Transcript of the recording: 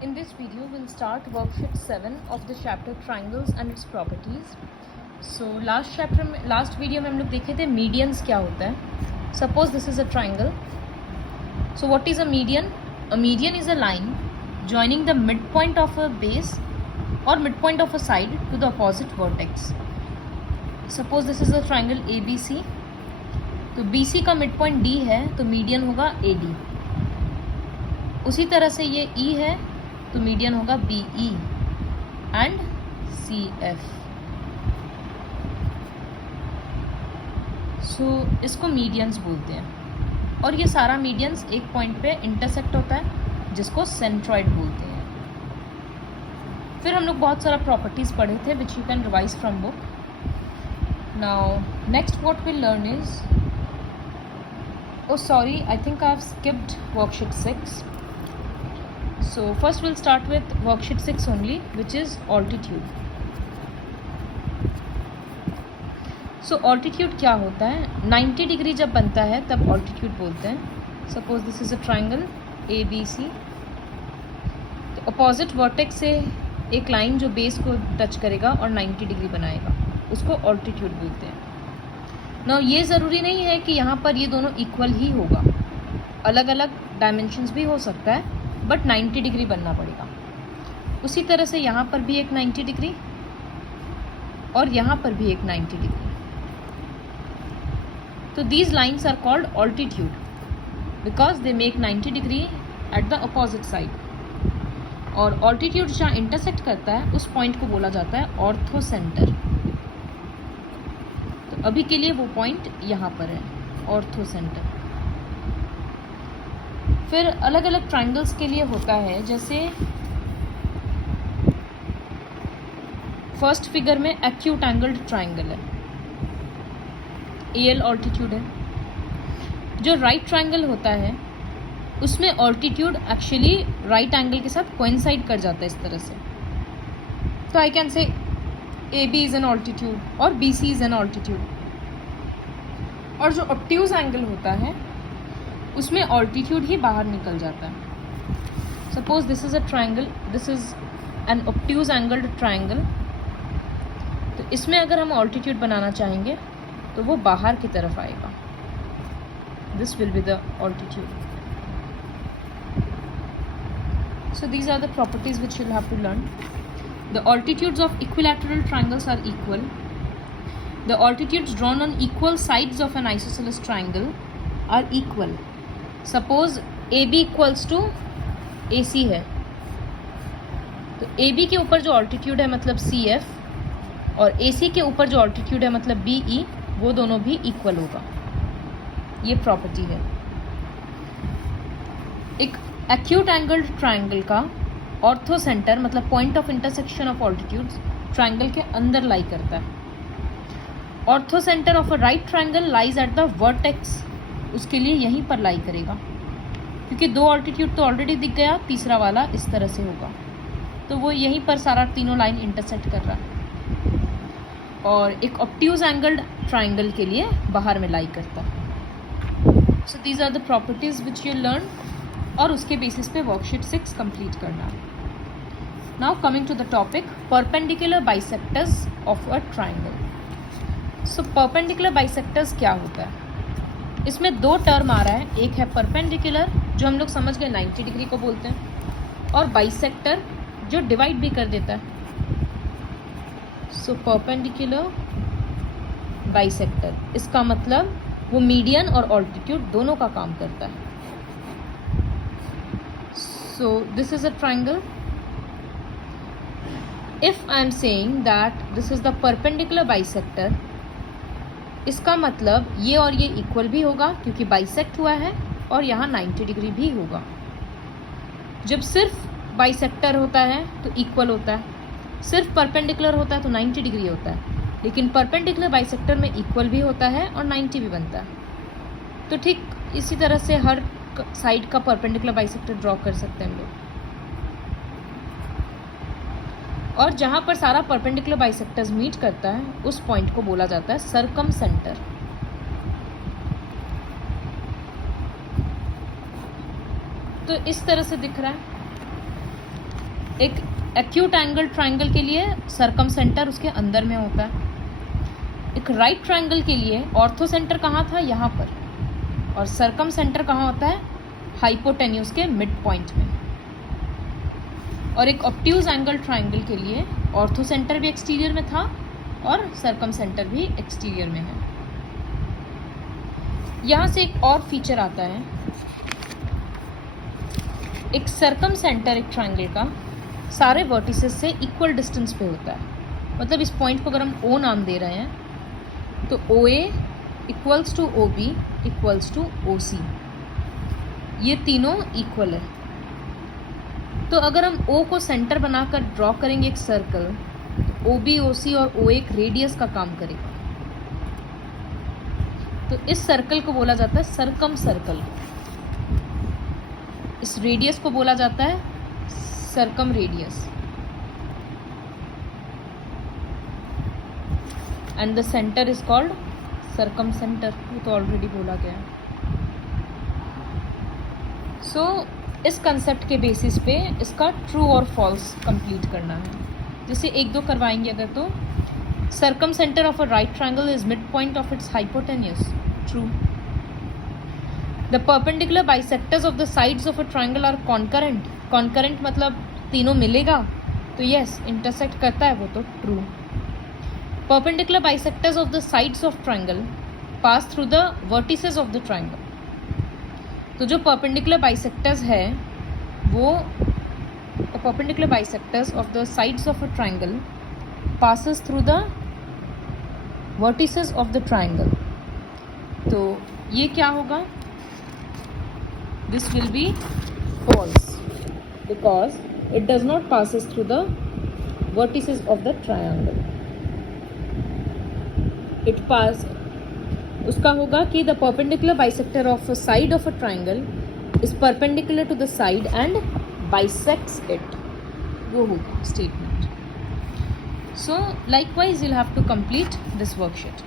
In this video, we'll start worksheet 7 of the chapter triangles and its properties. So last video में हम लोग देखे थे medians क्या होता है. Suppose this is a triangle. So what is a median? A median is a line joining the midpoint of a base or midpoint of a side to the opposite vertex. Suppose this is a triangle ABC. तो BC का midpoint D है तो median होगा AD. उसी तरह से ये E है तो मीडियन होगा BE एंड CF. सो इसको मीडियंस बोलते हैं और ये सारा मीडियंस एक पॉइंट पे इंटरसेक्ट होता है जिसको सेंट्रॉइड बोलते हैं. फिर हम लोग बहुत सारा प्रॉपर्टीज़ पढ़े थे which you can revise from book. Now next what will learn is, oh sorry, I think I have skipped worksheet 6. So first we'll start with worksheet 6 only, which is altitude. So altitude क्या होता है? 90 degree जब बनता है तब altitude बोलते हैं. Suppose this is a triangle ABC. तो opposite vertex से एक लाइन जो बेस को टच करेगा और 90 डिग्री बनाएगा उसको altitude बोलते हैं. ना ये ज़रूरी नहीं है कि यहाँ पर ये दोनों इक्वल ही होगा, अलग अलग डायमेंशंस भी हो सकता है, बट 90 डिग्री बनना पड़ेगा. उसी तरह से यहाँ पर भी एक 90 डिग्री और यहाँ पर भी एक 90 डिग्री. तो these lines are called altitude because they make 90 degree at the opposite side. और ऑल्टीट्यूड जहाँ इंटरसेक्ट करता है उस पॉइंट को बोला जाता है ऑर्थो सेंटर. अभी के लिए वो पॉइंट यहाँ पर है, ऑर्थो सेंटर. फिर अलग अलग ट्राइंगल्स के लिए होता है, जैसे फर्स्ट फिगर में एक्यूट एंगल्ड ट्राइंगल है, AL ऑल्टीट्यूड है. जो राइट ट्राइंगल होता है उसमें ऑल्टीट्यूड एक्चुअली राइट एंगल के साथ कोइंसाइड कर जाता है इस तरह से. तो I can say AB is an altitude और BC इज एन ऑल्टीट्यूड. और जो ऑब्ट्यूज एंगल होता है उसमें ऑल्टीट्यूड ही बाहर निकल जाता है. Suppose this is a triangle, this is an obtuse angled triangle. तो इसमें अगर हम ऑल्टीट्यूड बनाना चाहेंगे तो वो बाहर की तरफ आएगा. This will be the altitude. So these are the properties which you'll have to learn. The altitudes of equilateral triangles are equal. The altitudes drawn on equal sides of an isosceles triangle are equal. Suppose AB equals to AC है तो AB के ऊपर जो altitude है मतलब CF और AC के ऊपर जो altitude है मतलब BE, वो दोनों भी equal होगा. ये प्रॉपर्टी है. एक acute angled triangle का ऑर्थो सेंटर मतलब point of intersection of altitudes triangle के अंदर लाई करता है. Ortho centre of a right triangle lies at the vertex, उसके लिए यहीं पर लाई करेगा क्योंकि दो ऑल्टीट्यूड तो ऑलरेडी दिख गया, तीसरा वाला इस तरह से होगा तो वो यहीं पर सारा तीनों लाइन इंटरसेक्ट कर रहा है. और एक ऑब्ट्यूज एंगल्ड ट्राइंगल के लिए बाहर में लाई करता है. So these are the properties which you learn और उसके बेसिस पे वर्कशीट 6 कंप्लीट करना है. Now coming to the topic perpendicular bisectors of a triangle. So perpendicular bisectors क्या होता है? इसमें दो टर्म आ रहा है. एक है परपेंडिकुलर जो हम लोग समझ गए 90 डिग्री को बोलते हैं, और बाइसेक्टर जो डिवाइड भी कर देता है. सो परपेंडिकुलर बाइसेक्टर इसका मतलब वो मीडियन और ऑल्टीट्यूड दोनों का काम करता है. So this is a triangle. If I am saying that this is the perpendicular bisector, इसका मतलब ये और ये इक्वल भी होगा क्योंकि बाइसेक्ट हुआ है और यहाँ 90 डिग्री भी होगा. जब सिर्फ बाइसेक्टर होता है तो इक्वल होता है, सिर्फ परपेंडिकुलर होता है तो 90 डिग्री होता है, लेकिन परपेंडिकुलर बाइसेक्टर में इक्वल भी होता है और 90 भी बनता है. तो ठीक इसी तरह से हर साइड का परपेंडिकुलर बाइसेक्टर ड्रॉ कर सकते हैं हम लोग. और जहाँ पर सारा परपेंडिकुलर बाइसेक्टर्स मीट करता है उस पॉइंट को बोला जाता है सर्कम सेंटर. तो इस तरह से दिख रहा है. एक एक्यूट एंगल ट्रायंगल के लिए सरकम सेंटर उसके अंदर में होता है। एक राइट ट्रायंगल के लिए ऑर्थो सेंटर कहाँ था, यहाँ पर, और सरकम सेंटर कहाँ होता है, हाइपोटेन्यूज के मिड पॉइंट में। और एक ऑब्ट्यूज एंगल ट्रायंगल के लिए ऑर्थो सेंटर भी एक्सटीरियर में था और सरकम सेंटर भी एक्सटीरियर में है। यहाँ से एक और फीचर आता है, एक सरकम सेंटर एक ट्रायंगल का सारे वर्टिसेस से इक्वल डिस्टेंस पे होता है। मतलब इस पॉइंट को अगर हम ओ नाम दे रहे हैं तो O A equals to O B equals to O C, ये तीनों इक्वल है। तो अगर हम ओ को सेंटर बनाकर ड्रॉ करेंगे एक सर्कल, तो ओ बी, ओ सी और ओ एक रेडियस का काम करेगा। तो इस सर्कल को बोला जाता है सरकम सर्कल, इस रेडियस को बोला जाता है circumradius, and the centre is called circumcentre. ये तो ऑलरेडी बोला गया है। सो इस कंसेप्ट के बेसिस पे इसका ट्रू और फॉल्स कंप्लीट करना है। जैसे एक दो करवाएंगे अगर, तो circumcentre of a right triangle is mid point of its hypotenuse, true. The perpendicular bisectors of the sides of a triangle are concurrent, concurrent मतलब तीनों मिलेगा, तो यस इंटरसेक्ट करता है, वो तो true. Perpendicular bisectors of the sides of triangle pass through the vertices of the triangle, तो जो परपेंडिकुलर बाइसेक्टर्स है वो perpendicular bisectors of the sides of a triangle passes through the vertices of the triangle, तो ये क्या होगा, this will be false because it does not passes through the vertices of the triangle. It pass, उसका होगा कि the perpendicular bisector of a side of a triangle is perpendicular to the side and bisects it, वो होगा statement. So likewise you'll have to complete this worksheet.